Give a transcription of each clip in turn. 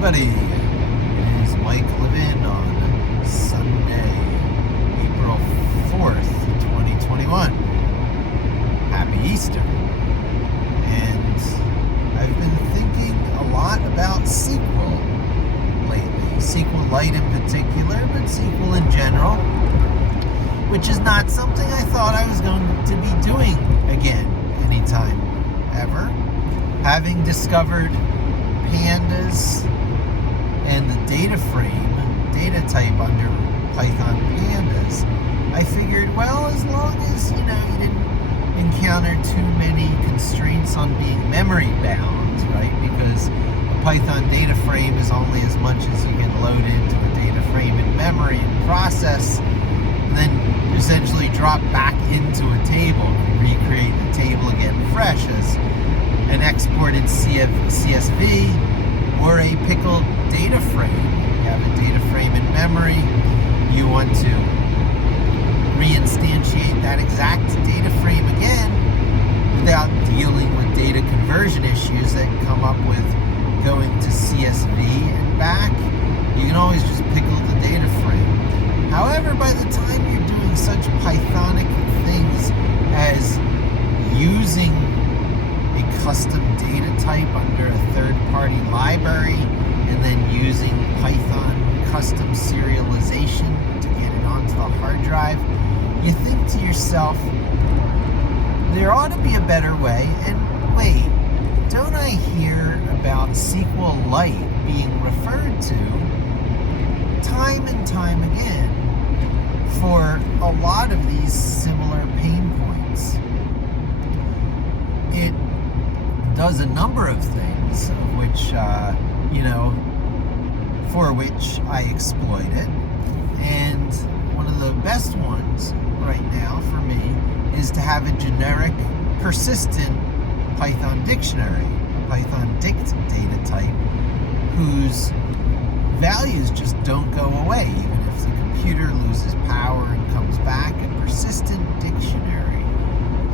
everybody. It is Mike Levin on Sunday, April 4th, 2021. Happy Easter. And I've been thinking a lot about SQL lately. SQLite in particular, but SQL in general, which is not something I thought I was going to be doing again anytime ever. Having discovered pandas and the data frame, data type under Python pandas, I figured, well, as long as, you didn't encounter too many constraints on being memory bound, right? Because a Python data frame is only as much as you can load into a data frame in memory and process, and then essentially drop back into a table, recreate the table again fresh as an exported CSV or a pickled data frame. You have a data frame in memory, you want to reinstantiate that exact data frame again without dealing with data conversion issues that come up with going to CSV and back. You can always just pickle the data frame. However, by the time you're doing such Pythonic things as using a custom data type under a third-party library and then using Python custom serialization to get it onto the hard drive, you think to yourself, there ought to be a better way. And wait, don't I hear about SQLite being referred to time and time again for a lot of these similar pain points? It does a number of things, which, for which I exploit it. And one of the best ones right now for me is to have a generic, persistent Python dictionary, Python dict data type, whose values just don't go away, even if the computer loses power and comes back. A persistent dictionary.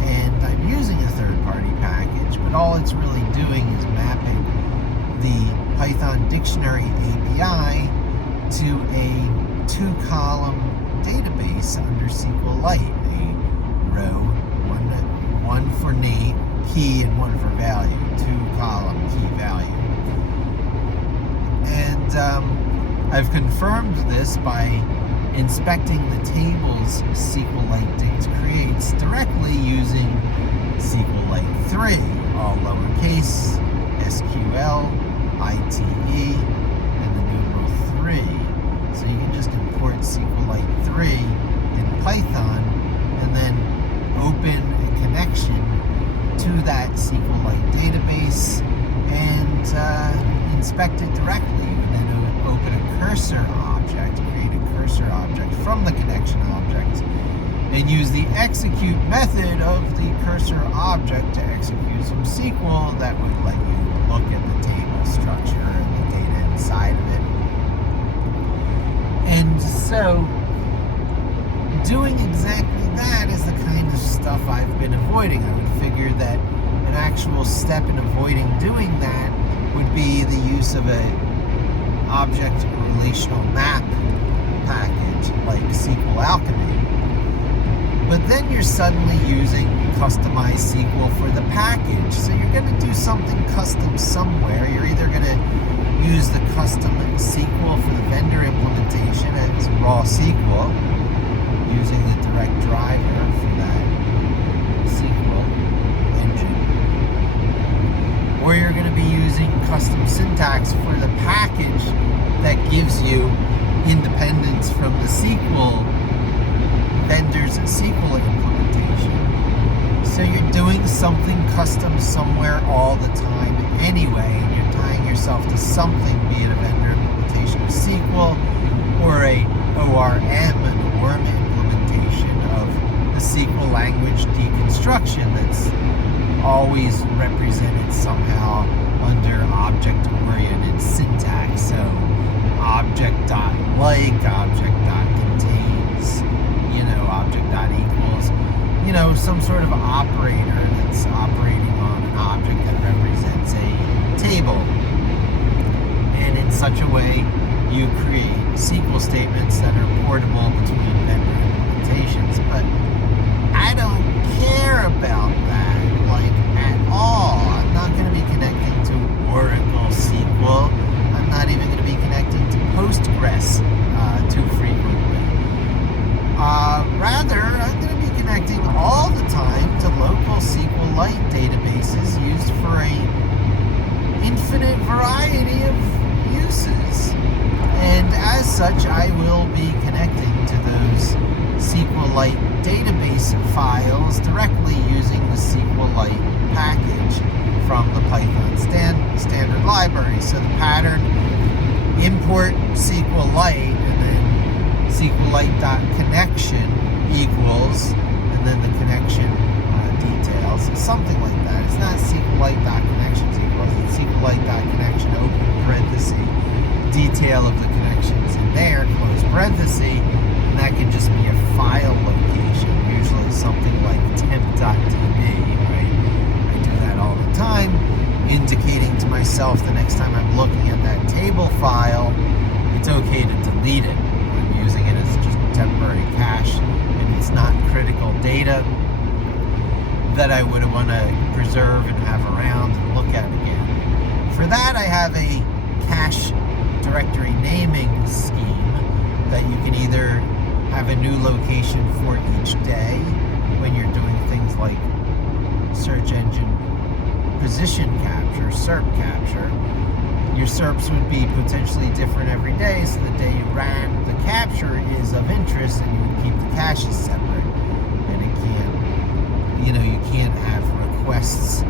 And I'm using a third-party package, but all it's really doing is mapping the Python dictionary API to a two-column database under SQLite, a row, one for key and one for value, two-column key value. And I've confirmed this by inspecting the tables SQLite dict creates directly using SQLite 3, all lowercase, SQLite, and the numeral 3. So you can just import SQLite 3 in Python and then open a connection to that SQLite database and inspect it directly. And then open a cursor object, create a cursor object from the connection object, and use the execute method of the cursor object to execute some SQL that would let you look at the table structure and the data inside of it. And so, doing exactly that is the kind of stuff I've been avoiding. I would figure that an actual step in avoiding doing that would be the use of an object relational map package like SQL Alchemy. But then you're suddenly using customized SQL for the package. So you're going to do something custom somewhere. You're either going to use the custom SQL for the vendor implementation as raw SQL, using the direct driver for that SQL engine. Or you're going to be using custom syntax for the package that gives you independence from the SQL vendor's SQL implementation. So you're doing something custom somewhere all the time anyway, and you're tying yourself to something, be it a vendor implementation of SQL or a ORM, an ORM implementation of the SQL language deconstruction that's always represented somehow under object-oriented syntax. So object.like, object.contains, object.equals, some sort of operator that's operating on an object that represents a table. And in such a way you create SQL statements that are portable between vendor implementations. But I don't care about that, like, at all. I'm not going to be connecting to Oracle SQL. I'm not even going to be connecting to Postgres too frequently. Rather, I'm going to be connecting all the time to local SQLite databases used for a infinite variety of uses. And as such, I will be connecting to those SQLite database files directly using the SQLite package from the Python standard library. So the pattern, import SQLite, and then SQLite.connection equals, and then the connection details, something like that. It's not SQLite.connections equals, it's SQLite.connection, open parenthesis, detail of the connections in there, close parenthesis, and that can just be a file location, usually something like temp.db, right? I do that all the time, indicating to myself the next time I'm looking at that table file, it's okay to delete it. I'm using it as just temporary cache, and it's not critical data that I would want to preserve and have around and look at again. For that, I have a cache directory naming scheme that you can either have a new location for each day when you're doing things like search engine position capture, SERP capture. Your SERPs would be potentially different every day, so the day you ran the capture is of interest, and you would keep the caches separate. And it can't, you can't have requests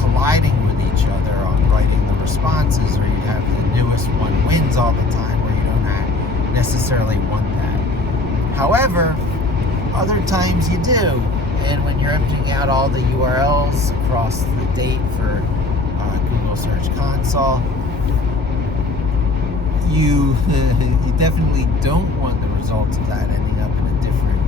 colliding with each other on writing the responses, or you'd have the newest one wins all the time, where you don't necessarily want that. However, other times you do, and when you're emptying out all the URLs across the date for Google Search Console, you definitely don't want the results of that ending up in a different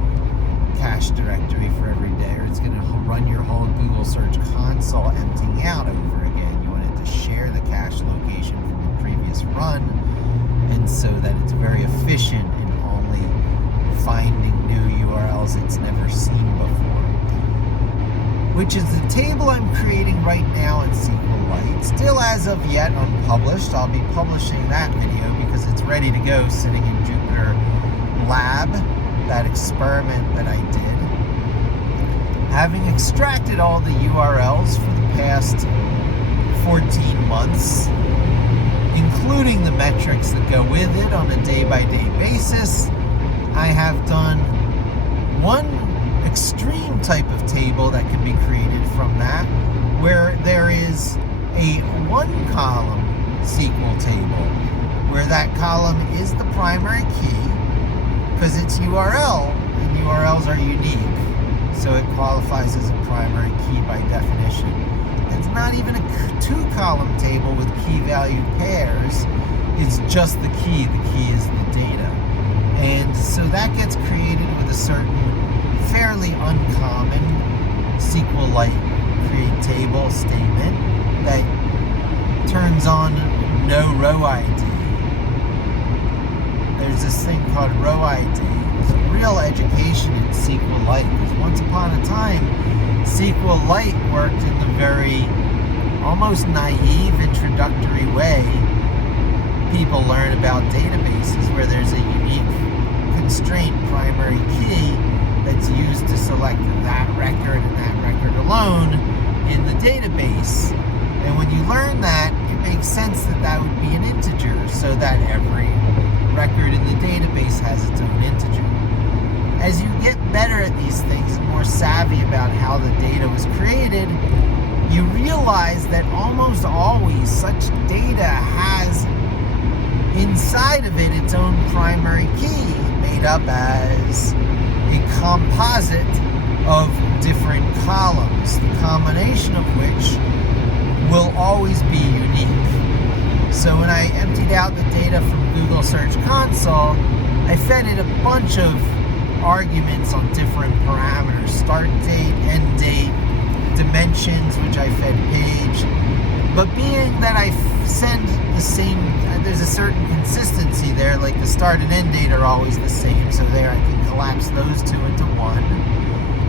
cache directory for every day, or it's going to run your whole Google Search Console emptying out over again. You want it to share the cache location from the previous run, and so that it's very efficient in only finding new URLs it's never seen before, which is the table I'm creating right now in SQLite. Still as of yet unpublished. I'll be publishing that video because it's ready to go, sitting in Jupyter Lab, that experiment that I did. Having extracted all the URLs for the past 14 months, including the metrics that go with it on a day-by-day basis, I have done one extreme type of table that can be created from that, where there is a one-column SQL table, where that column is the primary key, because it's URL, and URLs are unique, so it qualifies as a primary key by definition. It's not even a two-column table with key-value pairs, it's just the key is the data. And so that gets created with a certain fairly uncommon SQLite create table statement that turns on no row ID. There's this thing called row ID. It's a real education in SQLite, because once upon a time, SQLite worked in the very almost naive introductory way people learn about databases, where there's a unique constraint primary key that's used to select that record and that record alone in the database. And when you learn that, it makes sense that that would be an integer, so that every record in the database has its own integer. As you get better at these things and more savvy about how the data was created, you realize that almost always such data has inside of it its own primary key, made up as a composite of different columns, the combination of which will always be unique. So when I emptied out the data from Google Search Console, I fed it a bunch of arguments on different parameters: start date, end date, dimensions, which I fed page, But being that I send the same, there's a certain consistency there, like the start and end date are always the same, so there I can collapse those two into one.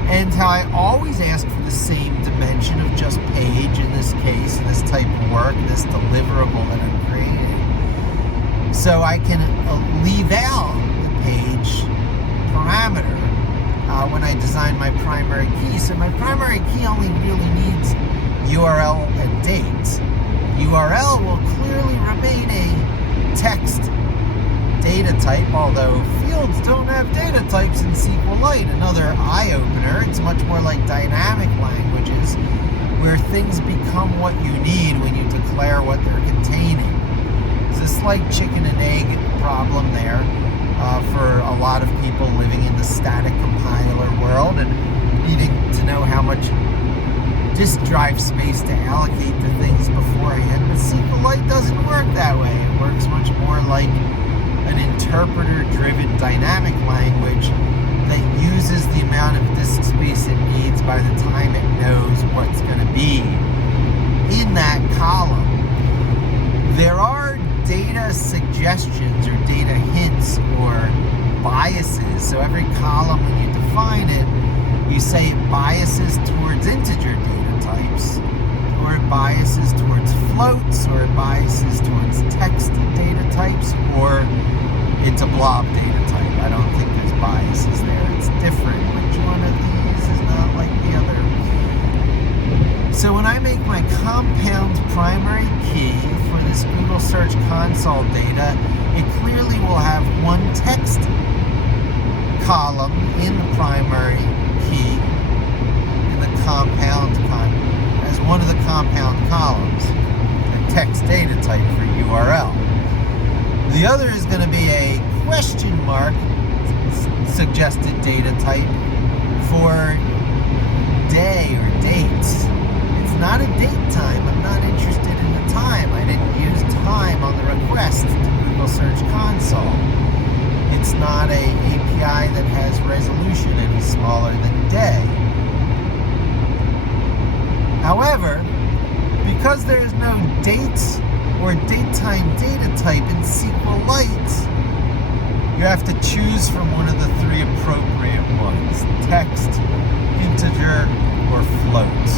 And how I always ask for the same dimension of just page in this case, this type of work, this deliverable that I'm creating. So I can leave out the page parameter when I design my primary key. So my primary key only really needs URL and date. URL will clearly remain a text data type, although fields don't have data types in SQLite. Another eye-opener. It's much more like dynamic languages, where things become what you need when you declare what they're containing. It's a slight chicken and egg problem there for a lot of people living in the static compiler world and needing to know how much disk drive space to allocate to things beforehand. But SQLite doesn't work that way. It works much more like an interpreter-driven dynamic language that uses the amount of disk space it needs by the time it knows what's going to be in that column. There are data suggestions or data hints or biases. So every column, when you define it, you say it biases towards integer data types, or it biases towards floats, or it biases towards text data types, or it's a blob data type. I don't think there's biases there. It's different. Which one of these is not like the other? So when I make my compound primary key for this Google Search Console data, it clearly will have one text column in the primary key in the compound as one of the compound columns, a text data type for URL. The other is going to be a question mark suggested data type for day or dates. It's not a date time. I'm not interested in the time. I didn't use time on the request to Google Search Console. It's not a API that has resolution any smaller than day. However, because there is no dates or date-time data type in SQLite, you have to choose from one of the three appropriate ones: text, integer, or float.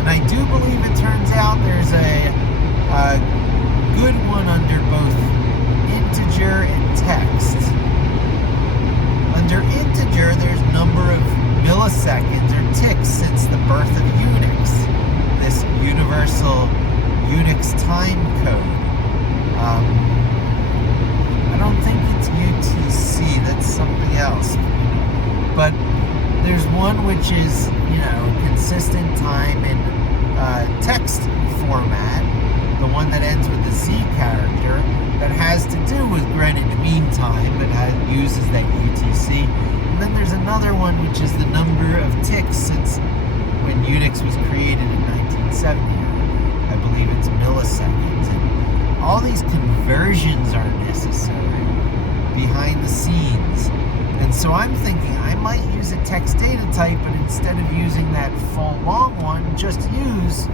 And I do believe it turns out there's a good one under both integer and text. Under integer, there's number of milliseconds or ticks since the birth of Unix, this universal Unix time code. I don't think it's UTC, that's something else. But there's one which is, consistent time in text format, the one that ends with the Z character, that has to do with Greenwich Mean Time, but uses that UTC. And then there's another one which is the number of ticks since when Unix was created in 1970. I believe it's milliseconds. And all these conversions are necessary behind the scenes. And so I'm thinking I might use a text data type, but instead of using that full long one, just use,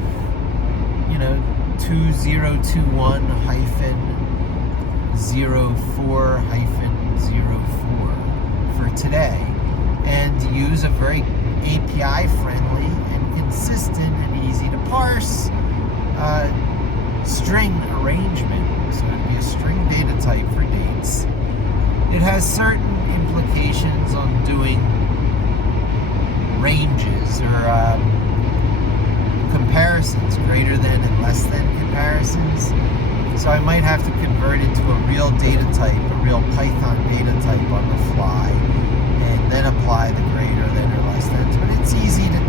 2021-04-04 for today, and use a very API-friendly and consistent and easy to parse string arrangement. So it'd be a string data type for dates. It has certain implications on doing ranges or comparisons, greater than and less than comparisons. So I might have to convert it to a real data type, a real Python data type on the fly, and then apply the greater than or less than. But it's easy to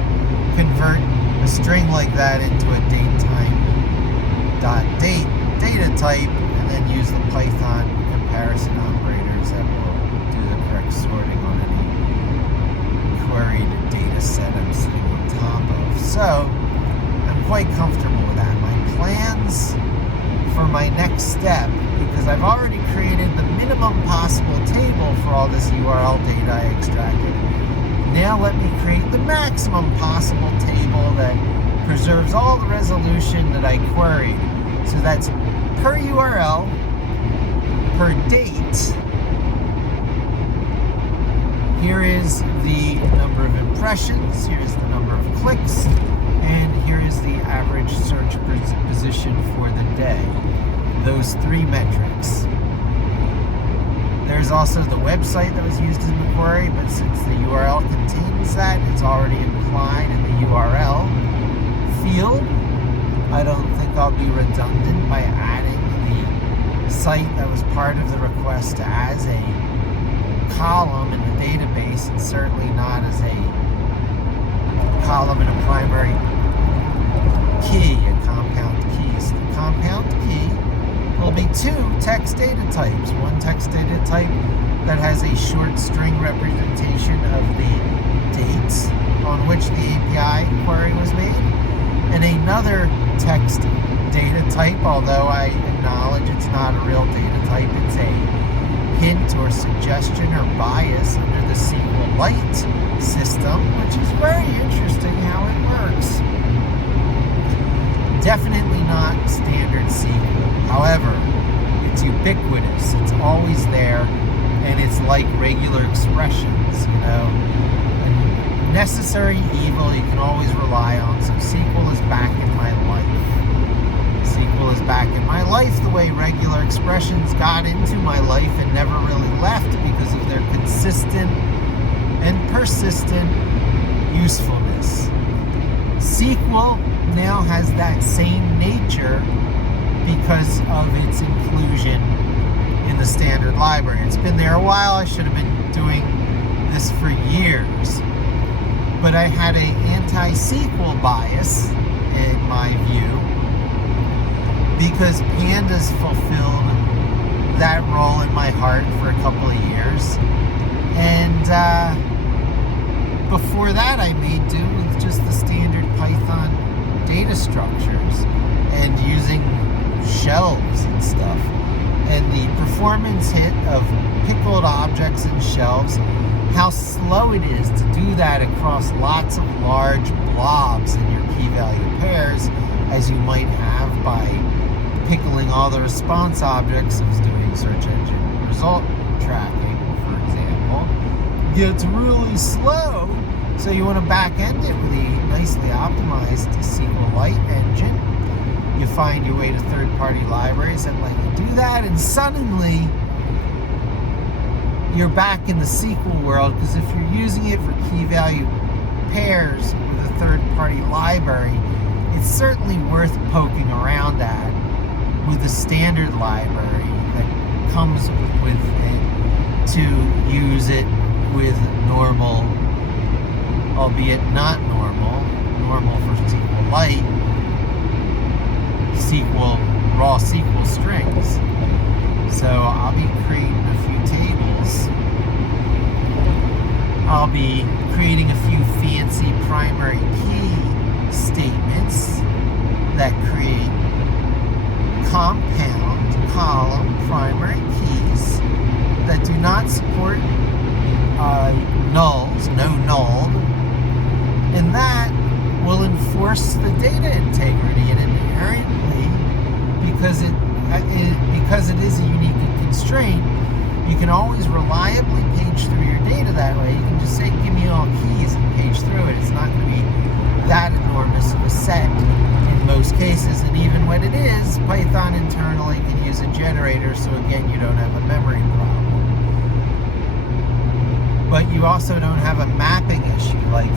convert a string like that into a datetime.date data type, and then use the Python comparison operators that will do the correct sorting on any queried data set I'm sitting on top of. So I'm quite comfortable with that. My plans for my next step, because I've already created the minimum possible table for all this URL data I extracted. Now let me create the maximum possible table that preserves all the resolution that I queried. So that's per URL, per date. Here is the number of impressions, here's the number of clicks, and here is the average search position for the day. Those three metrics. There's also the website that was used in the query, but since the URL contains that, it's already implied in the URL field. I don't think I'll be redundant by adding the site that was part of the request as a column in the database, and certainly not as a column in a primary key, a compound key. So the compound key will be two text data types. One text data type that has a short string representation of the dates on which the API query was made, and another text data type, although I acknowledge it's not a real data type, it's a hint or suggestion or bias under the SQLite system, which is very interesting how it works. Definitely not standard SQL. However, it's ubiquitous, it's always there, and it's like regular expressions, you know. A necessary evil you can always rely on, so SQL is back in my life. SQL is back in my life the way regular expressions got into my life and never really left because of their consistent and persistent usefulness. SQL now has that same nature because of its inclusion in the standard library. It's been there a while. I should have been doing this for years. But I had an anti-SQL bias in my view because pandas fulfilled that role in my heart for a couple of years. And before that, I made do with just the standard Python data structures and using shelves and stuff. And the performance hit of pickled objects and shelves, how slow it is to do that across lots of large blobs in your key value pairs, as you might have by pickling all the response objects of doing search engine result tracking, for example. It's really slow, so you want to back end it with a nicely optimized SQLite engine. You find your way to third-party libraries that let you do that, and suddenly you're back in the SQL world, because if you're using it for key value pairs with a third-party library, it's certainly worth poking around at with the standard library that comes with it to use it with normal, albeit not normal for SQLite, raw SQL strings. So I'll be creating a few tables. I'll be creating a few fancy primary key statements that create compound column primary keys that do not support nulls, no null, and that will enforce the data integrity, and inherently, because it is a unique constraint, you can always reliably page through your data that way. You can just say, give me all keys and page through it. It's not going to be that enormous of a set in most cases, and even when it is, Python internally can use a generator, so again, you don't have a memory problem. But you also don't have a mapping issue. Like,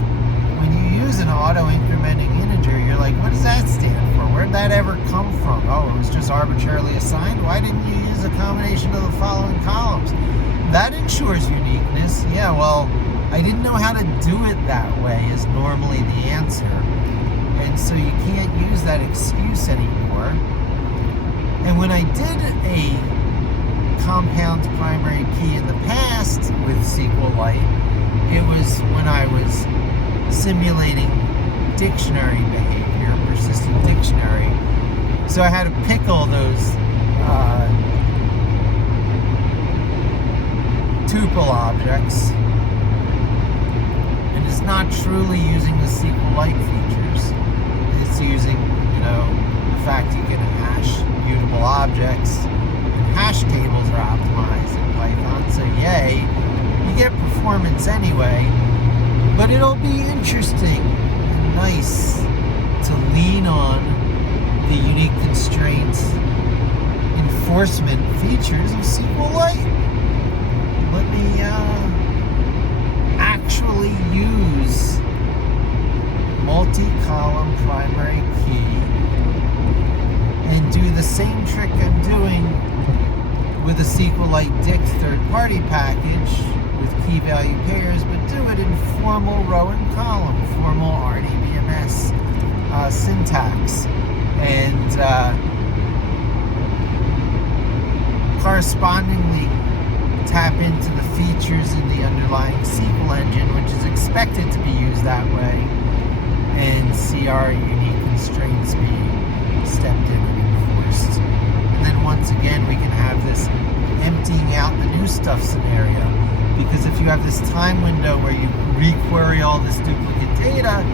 when you use an auto-incrementing integer, you're like, what does that stand for? Where'd that ever come from? Oh, it was just arbitrarily assigned? Why didn't you use a combination of the following columns? That ensures uniqueness. Yeah, well, I didn't know how to do it that way is normally the answer. And so you can't use that excuse anymore. And when I did a compound primary key in the past with SQLite, it was when I was simulating dictionary behavior, persistent dictionary. So I had to pickle those tuple objects, and it's not truly using the SQLite features. using, the fact you can hash mutable objects, and hash tables are optimized in Python. So yay, you get performance anyway, but it'll be interesting and nice to lean on the unique constraints enforcement features of SQLite. Let me actually use multi-column primary key and do the same trick I'm doing with a SQLite dict third-party package with key value pairs, but do it in formal row and column, formal RDBMS syntax, and correspondingly tap into the features in the underlying SQL engine, which is expected to be used that way, and see our unique constraints being stepped in and enforced. And then once again, we can have this emptying out the new stuff scenario, because if you have this time window where you requery all this duplicate data,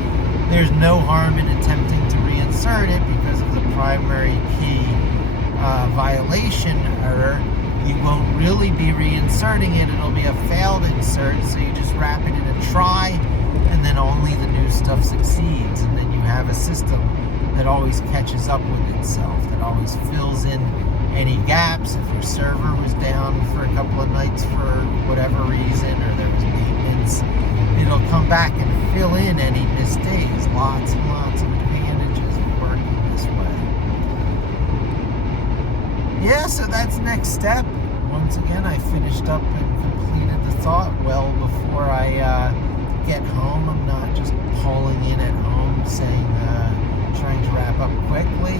there's no harm in attempting to reinsert it because of the primary key violation error. You won't really be reinserting it. It'll be a failed insert, so you just wrap it in a try, and then only the new stuff succeeds. And then you have a system that always catches up with itself, that always fills in any gaps. If your server was down for a couple of nights for whatever reason, or there was maintenance, it'll come back and fill in any missed days. Lots and lots of advantages of working this way. Yeah, so that's next step. Once again, I finished up and completed the thought well before I get home. I'm not just pulling in at home saying, trying to wrap up quickly.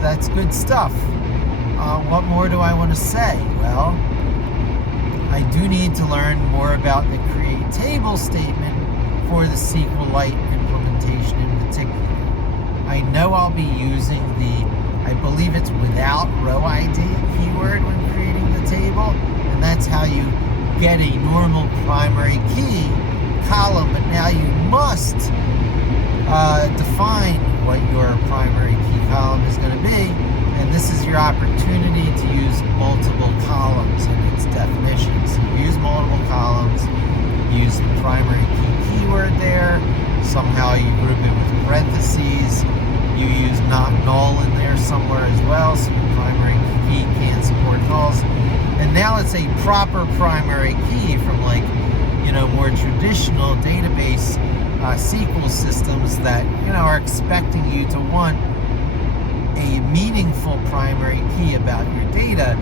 That's good stuff. What more do I want to say? Well, I do need to learn more about the create table statement for the SQLite implementation in particular. I know I'll be using I believe it's without row ID keyword when creating the table, and that's how you get a normal primary key column, but now you must define what your primary key column is going to be, and this is your opportunity to use multiple columns in its definition. So you use multiple columns, use the primary key keyword there, somehow you group it with parentheses, you use not null in there somewhere as well, so your primary key can't support nulls. And now it's a proper primary key from more traditional database SQL systems that are expecting you to want a meaningful primary key about your data.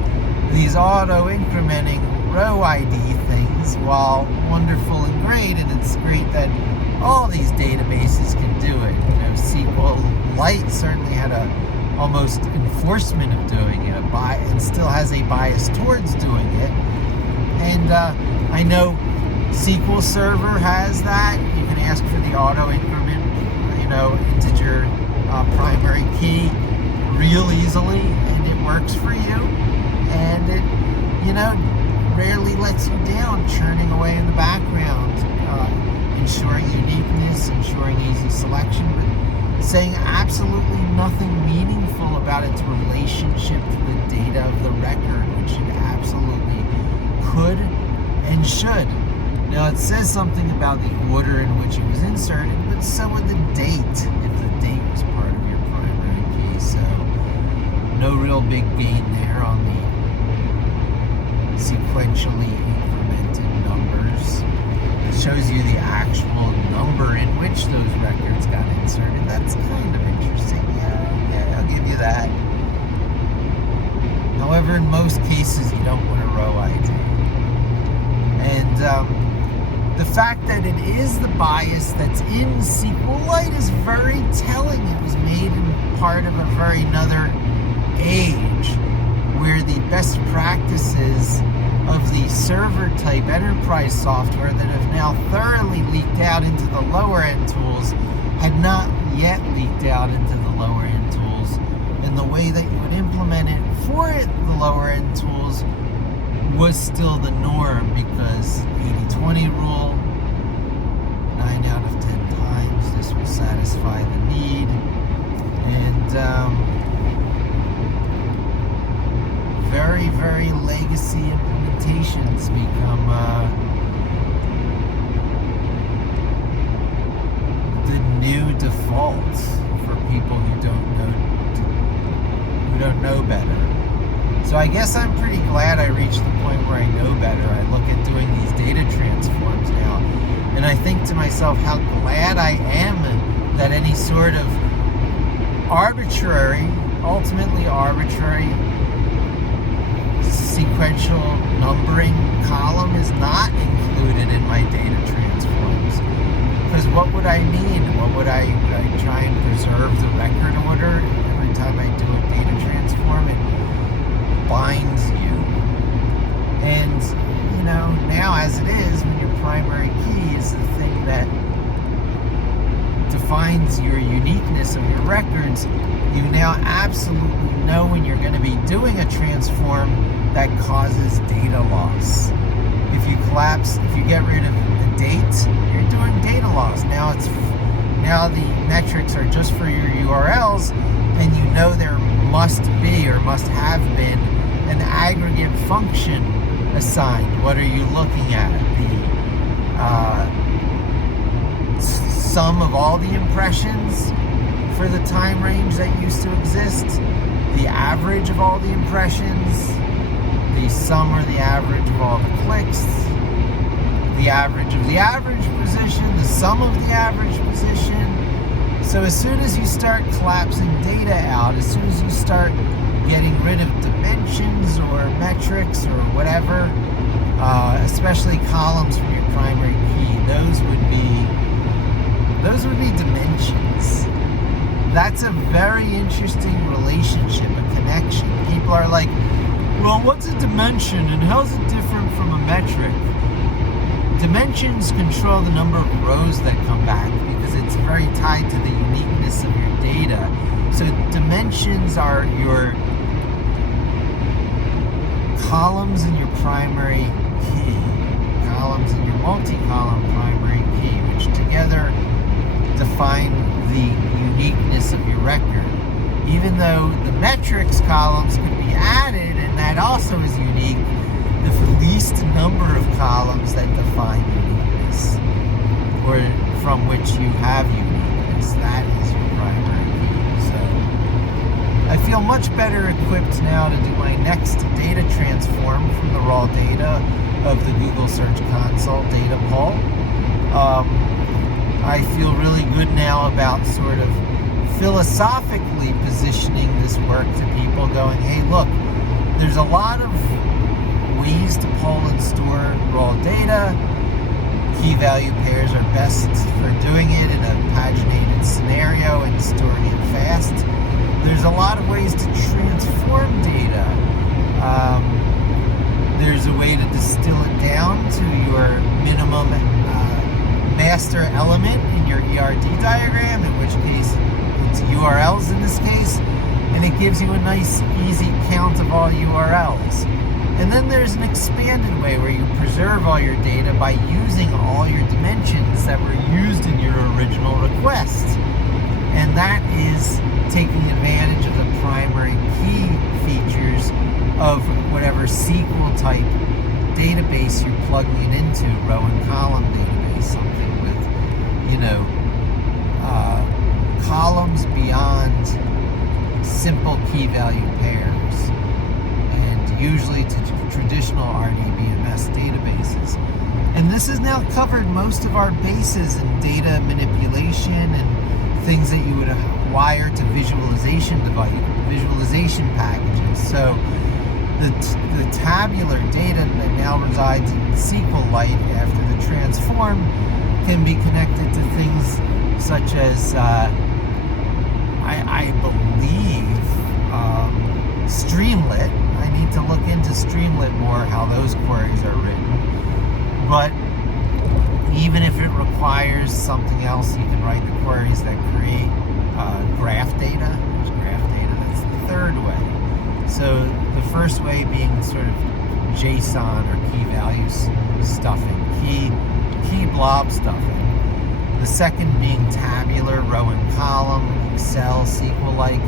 These auto-incrementing row ID things, while wonderful and great, and it's great that all these databases can do it. SQLite certainly had almost enforcement of doing it, and still has a bias towards doing it. And I know SQL Server has that. You can ask for the auto increment, integer primary key real easily, and it works for you. And it, rarely lets you down, churning away in the background, ensuring uniqueness, ensuring easy selection, but saying absolutely nothing meaningful about its relationship to the data of the record, which it absolutely could and should. Now, it says something about the order in which it was inserted, but so would the date, if the date was part of your primary key. So no real big gain there on the sequentially incremented numbers. It shows you the actual number in which those records got inserted. That's kind of interesting. Yeah, I'll give you that. However, in most cases, you don't want a row ID. And the fact that it is the bias that's in SQLite is very telling. It was made in part of a very another age, where the best practices of the server-type enterprise software that have now thoroughly leaked out into the lower-end tools had not yet leaked out into the lower-end tools. And the way that you would implement it for the lower-end tools was still the norm, because 80-20 rule, 9 out of 10 times this will satisfy the need. very, very legacy implementations become the new default for people who don't know better. So I guess I'm pretty glad I reached the point where I know better. I look at doing these data transforms now, and I think to myself how glad I am that any sort of ultimately arbitrary sequential numbering column is not included in my data transforms. Because what would I mean? Would I try and preserve the record order every time I do a data transform? It binds you. And, now as it is, when your primary key is the thing that defines your uniqueness of your records, you now absolutely know when you're going to be doing a transform that causes data loss. If you get rid of the date, you're doing data loss. Now the metrics are just for your URLs, and there must be or must have been an aggregate function assigned. What are you looking at? The sum of all the impressions for the time range that used to exist, the average of all the impressions, the sum or the average of all the clicks, the average of the average position, the sum of the average position. So as soon as you start collapsing data out, as soon as you start getting rid of dimensions or metrics or whatever, especially columns from your primary key, those would be dimensions. That's a very interesting relationship, a connection. People are like, well, what's a dimension and how's it different from a metric? Dimensions control the number of rows that come back because it's very tied to the uniqueness of your data. So dimensions are your columns in your primary key, columns in your multi-column primary key, which together define the uniqueness of your record. Even though the metrics columns could be added, and that also is unique, the least number of columns that define uniqueness, or from which you have uniqueness, that is your primary key. So I feel much better equipped now to do my next data transform from the raw data of the Google Search Console data pull. I feel really good now about sort of philosophically positioning this work to people, going, hey, look, there's a lot of ways to pull and store raw data. Key value pairs are best for doing it in a paginated scenario and storing it fast. There's a lot of ways to transform data. There's a way to distill it down to your minimum master element in your ERD diagram, in which case it's URLs in this case, and it gives you a nice easy count of all URLs. And then there's an expanded way where you preserve all your data by using all your dimensions that were used in your original request. And that is taking advantage of the primary key features of whatever SQL type database you're plugging it into, row and column database, something with, columns beyond simple key value pairs, and usually to traditional RDBMS databases. And this has now covered most of our bases in data manipulation and things that you would wire to visualization packages. So the tabular data that now resides in SQLite after the transform can be connected to things such as, I believe, Streamlit. I need to look into Streamlit more, how those queries are written. But even if it requires something else, you can write the queries that create graph data. There's graph data. That's the third way. So the first way being sort of JSON or key values stuffing, key blob stuffing. The second being tabular, row and column, Excel, SQLite.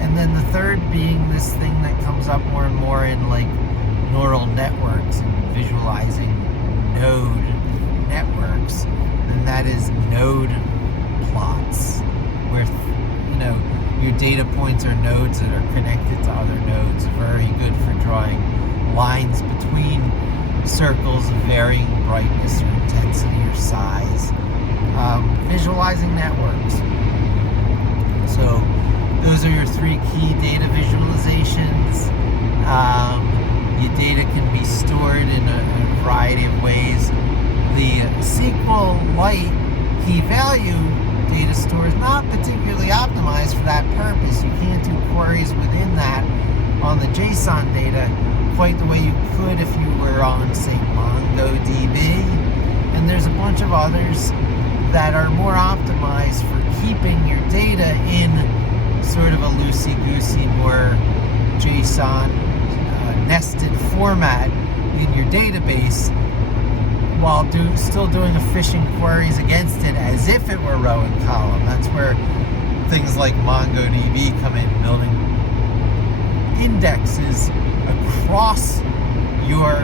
And then the third being this thing that comes up more and more in like neural networks and visualizing node networks. And that is node plots, where your data points are nodes that are connected to other nodes. Very good for drawing lines between circles of varying brightness or intensity or size. Visualizing networks. So those are your three key data visualizations. Your data can be stored in a variety of ways. The SQLite key value data store is not particularly optimized for that purpose. You can't do queries within that on the JSON data quite the way you could if you were on, say, MongoDB. And there's a bunch of others that are more optimized for keeping your data in sort of a loosey-goosey, more JSON nested format in your database, while still doing efficient queries against it as if it were row and column. That's where things like MongoDB come in, building indexes across your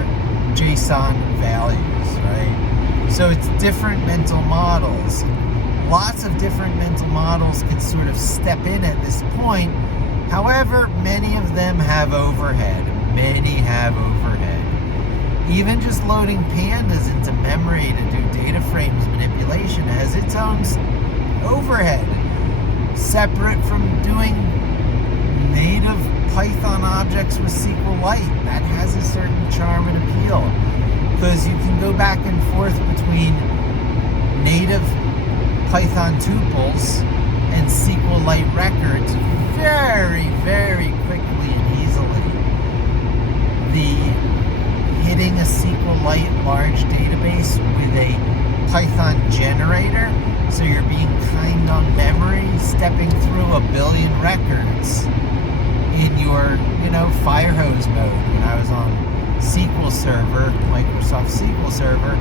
JSON values, right? So it's different mental models. Lots of different mental models can sort of step in at this point. However, many of them have overhead. Many have overhead. Even just loading pandas into memory to do data frames manipulation has its own overhead, separate from doing native Python objects with SQLite. That has a certain charm and appeal, because you can go back and forth between native Python tuples and SQLite records very, very quickly and easily. Hitting a SQLite large database with a Python generator, so you're being kind on memory, stepping through 1 billion records in your, Firehose mode. When I was on SQL Server, Microsoft SQL Server,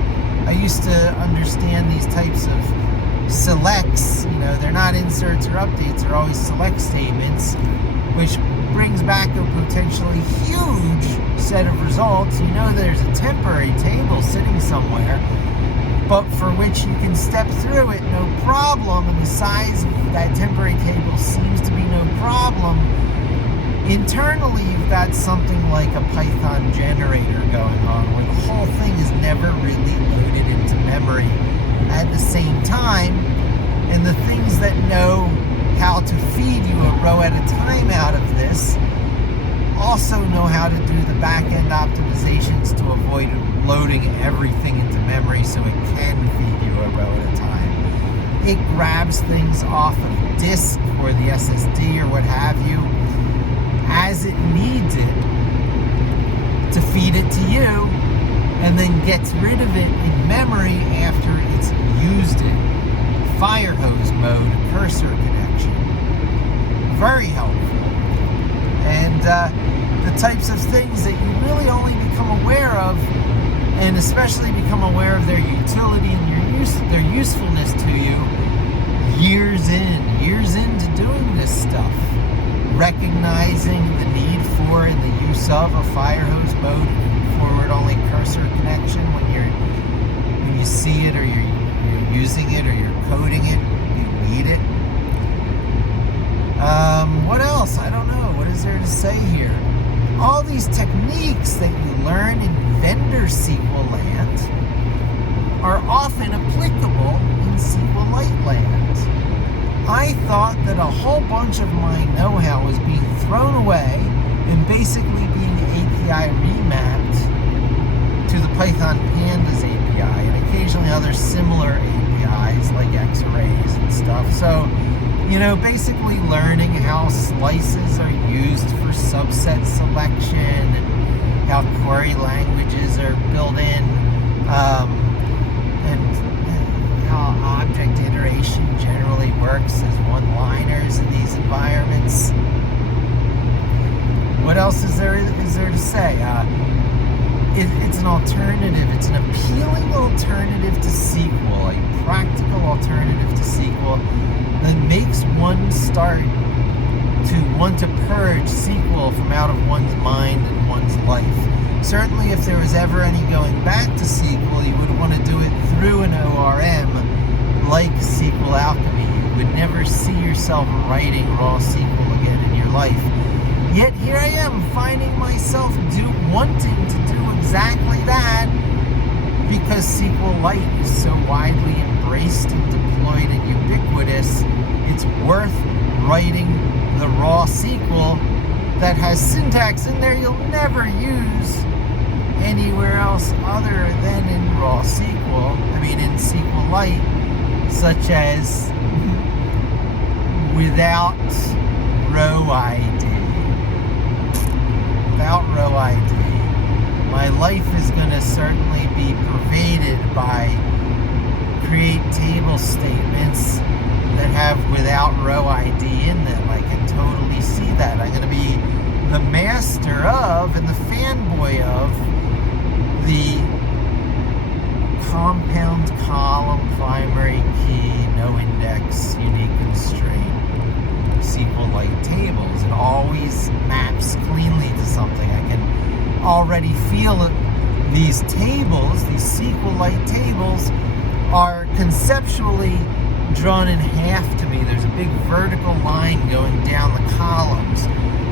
I used to understand these types of selects. They're not inserts or updates, they're always select statements, which brings back a potentially huge set of results. There's a temporary table sitting somewhere, but for which you can step through it no problem, and the size of that temporary table seems to be no problem. Internally, you've got something like a Python generator going on, where the whole thing is never really loaded into memory at the same time, and the things that know how to feed you a row at a time out of this also know how to do the back-end optimizations to avoid loading everything into memory so it can feed you a row at a time. It grabs things off of disk or the SSD or what have you as it needs it to feed it to you, and then gets rid of it in memory after it's used it. Firehose mode, cursor connection. Very helpful. And the types of things that you really only become aware of, and especially become aware of their utility and their usefulness to you years into doing this stuff. Recognizing the need for and the use of a Firehose mode forward-only cursor connection when you see it, or you're using it, or you're coding it, you need it. What else? I don't know. What is there to say here? All these techniques that you learn in vendor SQL land are often applicable in SQLite land. I thought that a whole bunch of my know-how was being thrown away and basically being API remapped to the Python Pandas API, and occasionally other similar APIs like X-arrays and stuff. So, basically learning how slices are used for subset selection, and how query languages are built in, and how object iteration generally works as one-liners in these environments. What else is there to say? It's an alternative. It's an appealing alternative to SQL, a practical alternative to SQL that makes one start to want to purge SQL from out of one's mind and one's life. Certainly if there was ever any going back to SQL, you would want to do it through an ORM like SQL Alchemy. You would never see yourself writing raw SQL again in your life. Yet here I am finding myself wanting to do exactly that because SQLite is so widely embraced and deployed and ubiquitous. It's worth writing the raw SQL that has syntax in there you'll never use anywhere else other than in raw SQL. In SQLite, such as without row ID. Without row ID. My life is going to certainly be pervaded by create table statements that have without row ID in them. I can totally see that. I'm going to be the master of and the fanboy of the compound column primary key no index unique constraint SQLite tables. It always maps cleanly to something. I can already feel it. These tables, these SQLite tables, are conceptually drawn in half to me. There's a big vertical line going down the columns.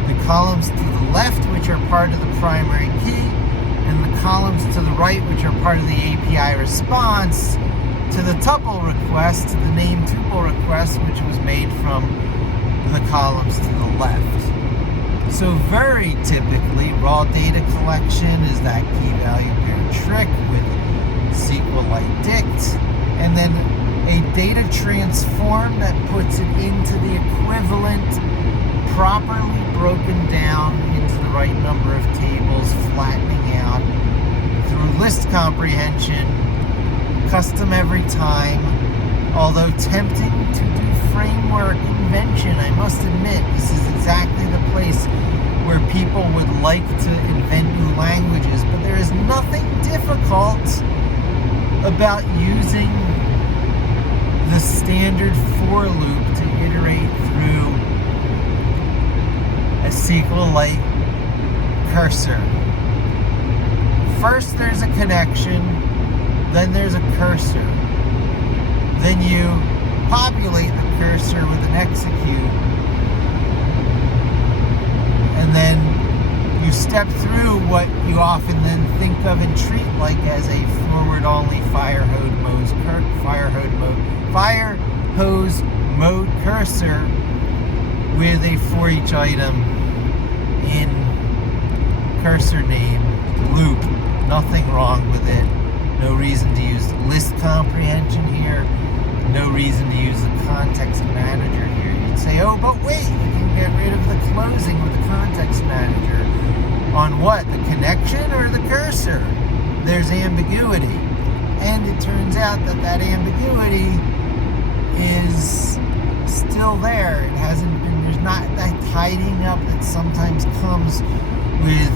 The columns to the left, which are part of the primary key, and the columns to the right, which are part of the API response to the tuple request, to the name tuple request, which was made from the columns to the left. So very typically, raw data collection is that key value pair trick with SQLite dict, and then a data transform that puts it into the equivalent, properly broken down into the right number of tables, flattening out through list comprehension, custom every time. Although tempting to do framework invention, I must admit, this is exactly the place where people would like to invent new languages, but there is nothing difficult about using the standard for loop to iterate through a SQLite cursor. First there's a connection, then there's a cursor. Then you populate the cursor with an execute, and then you step through what you often then think of and treat like as a forward-only fire hose mode cursor with a for each item in cursor name loop. Nothing wrong with it. No reason to use list comprehension here. No reason to use the context manager here. You'd say, oh, but wait, you can get rid of the closing with the context manager. On what? The connection or the cursor? There's ambiguity. And it turns out that that ambiguity is still there. It hasn't been, there's not that tidying up that sometimes comes with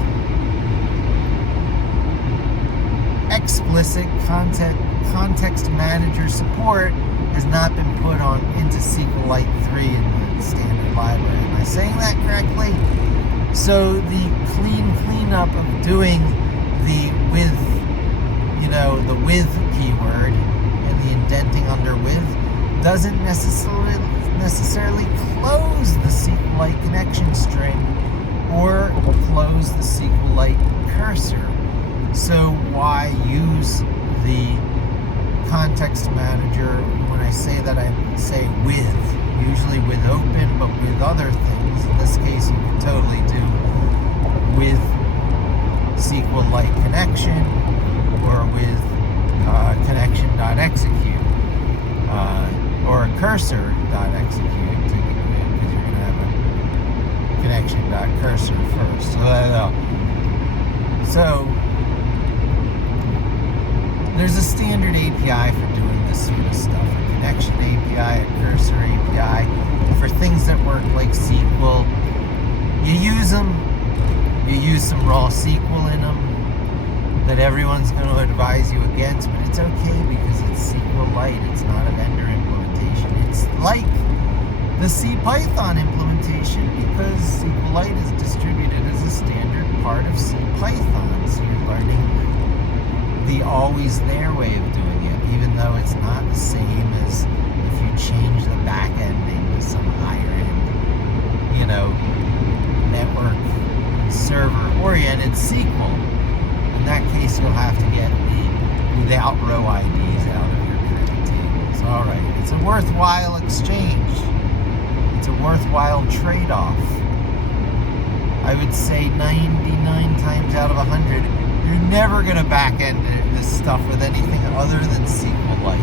explicit context manager support has not been put on into SQLite 3 in the standard library. Am I saying that correctly? So the cleanup of doing the with, the with keyword and the indenting under with doesn't necessarily close the SQLite connection string or close the SQLite cursor. So why use the context manager? When I say that, I say with, usually with open, but with other things. In this case, you can totally do with SQLite connection or with connection.execute or a cursor.execute because you're going to have a connection.cursor first. So there's a standard API for doing this sort of stuff. A connection API, a cursor API. For things that work like SQL, you use them. You use some raw SQL in them. that everyone's going to advise you against, but it's okay because it's SQLite. It's not a vendor implementation. It's like the CPython implementation because SQLite is distributed as a standard part of CPython. So you're learning the always there way of doing it, even though it's not the same as if you change the back ending to some higher end, network server oriented SQL. In that case, you'll have to get the without row IDs out of your current tables. All right, it's a worthwhile exchange. It's a worthwhile trade-off. I would say 99 times out of 100, you're never going to back-end this stuff with anything other than SQLite.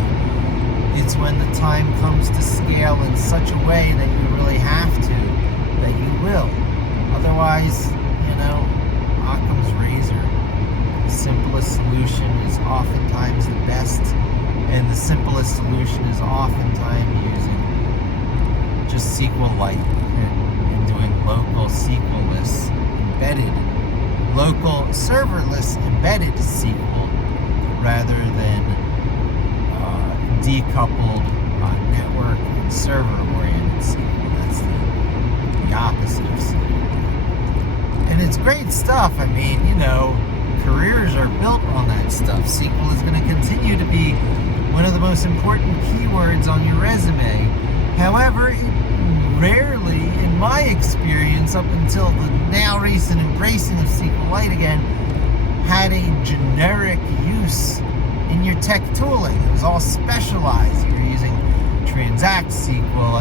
It's when the time comes to scale in such a way that you really have to, that you will. Otherwise, Occam's razor. The simplest solution is oftentimes the best, and the simplest solution is oftentimes using just SQLite and doing local SQLless local serverless embedded SQL rather than decoupled network and server oriented SQL. That's the opposite of SQL. And it's great stuff. I mean, careers are built on that stuff. SQL is going to continue to be one of the most important keywords on your resume. However, it rarely, in my experience, up until the now recent embracing of SQLite again, had a generic use in your tech tooling. It was all specialized. You were using Transact SQL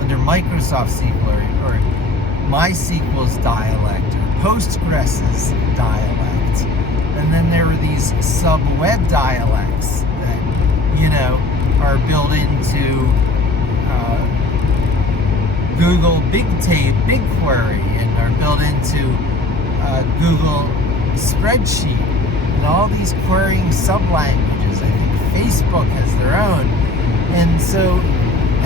under Microsoft SQL or MySQL's dialect or Postgres's dialect. And then there were these sub-web dialects that, are built into Google BigQuery and are built into Google Spreadsheet and all these querying sub-languages. I think Facebook has their own. And so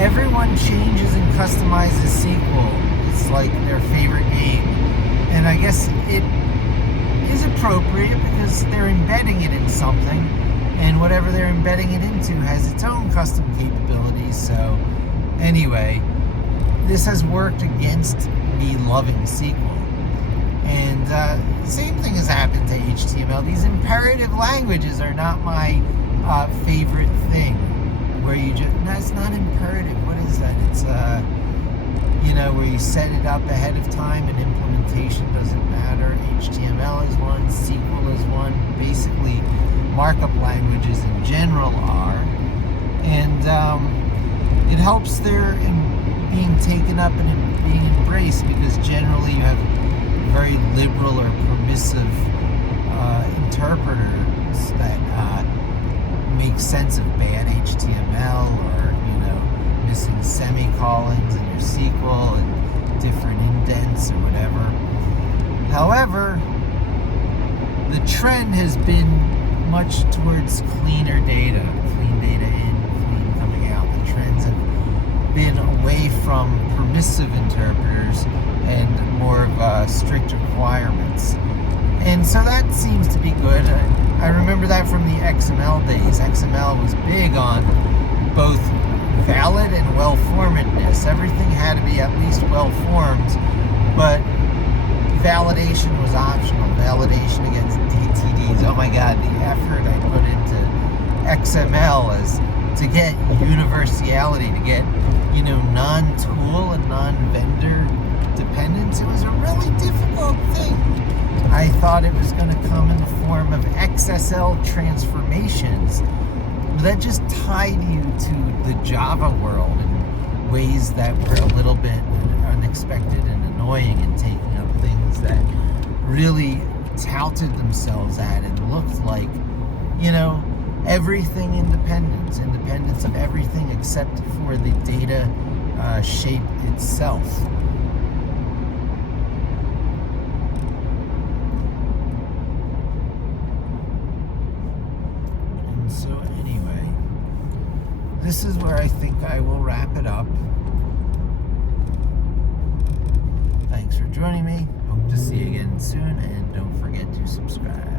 everyone changes and customizes SQL. It's like their favorite game. And I guess it is appropriate because they're embedding it in something, and whatever they're embedding it into has its own custom capabilities. So anyway, this has worked against me loving SQL. And same thing has happened to HTML. These imperative languages are not my favorite thing. Where you just, no, it's not imperative. What is that? It's where you set it up ahead of time and implementation doesn't matter. HTML is one, SQL is one. Basically, markup languages in general are. And it helps their being taken up and being embraced because generally you have very liberal or permissive interpreters that make sense of bad HTML or missing semicolons in your SQL and different indents or whatever. However, the trend has been much towards cleaner data, clean data in, clean coming out. The trends have been away from permissive interpreters and more of strict requirements. And so that seems to be good. I remember that from the XML days. XML was big on both valid and well-formedness. Everything had to be at least well-formed, but validation was optional. Validation against DTDs. Oh my God, the effort I put into XML is to get universality, to get, non-tool and non-vendor dependence. It was a really difficult thing. I thought it was going to come in the form of XSL transformations. That just tied you to the Java world in ways that were a little bit unexpected and annoying, and taking up things that really touted themselves at and looked like, everything independence of everything except for the data shape itself. And so anyway, this is where I think I will wrap it up. Thanks for joining me. Hope to see you again soon, and don't forget to subscribe.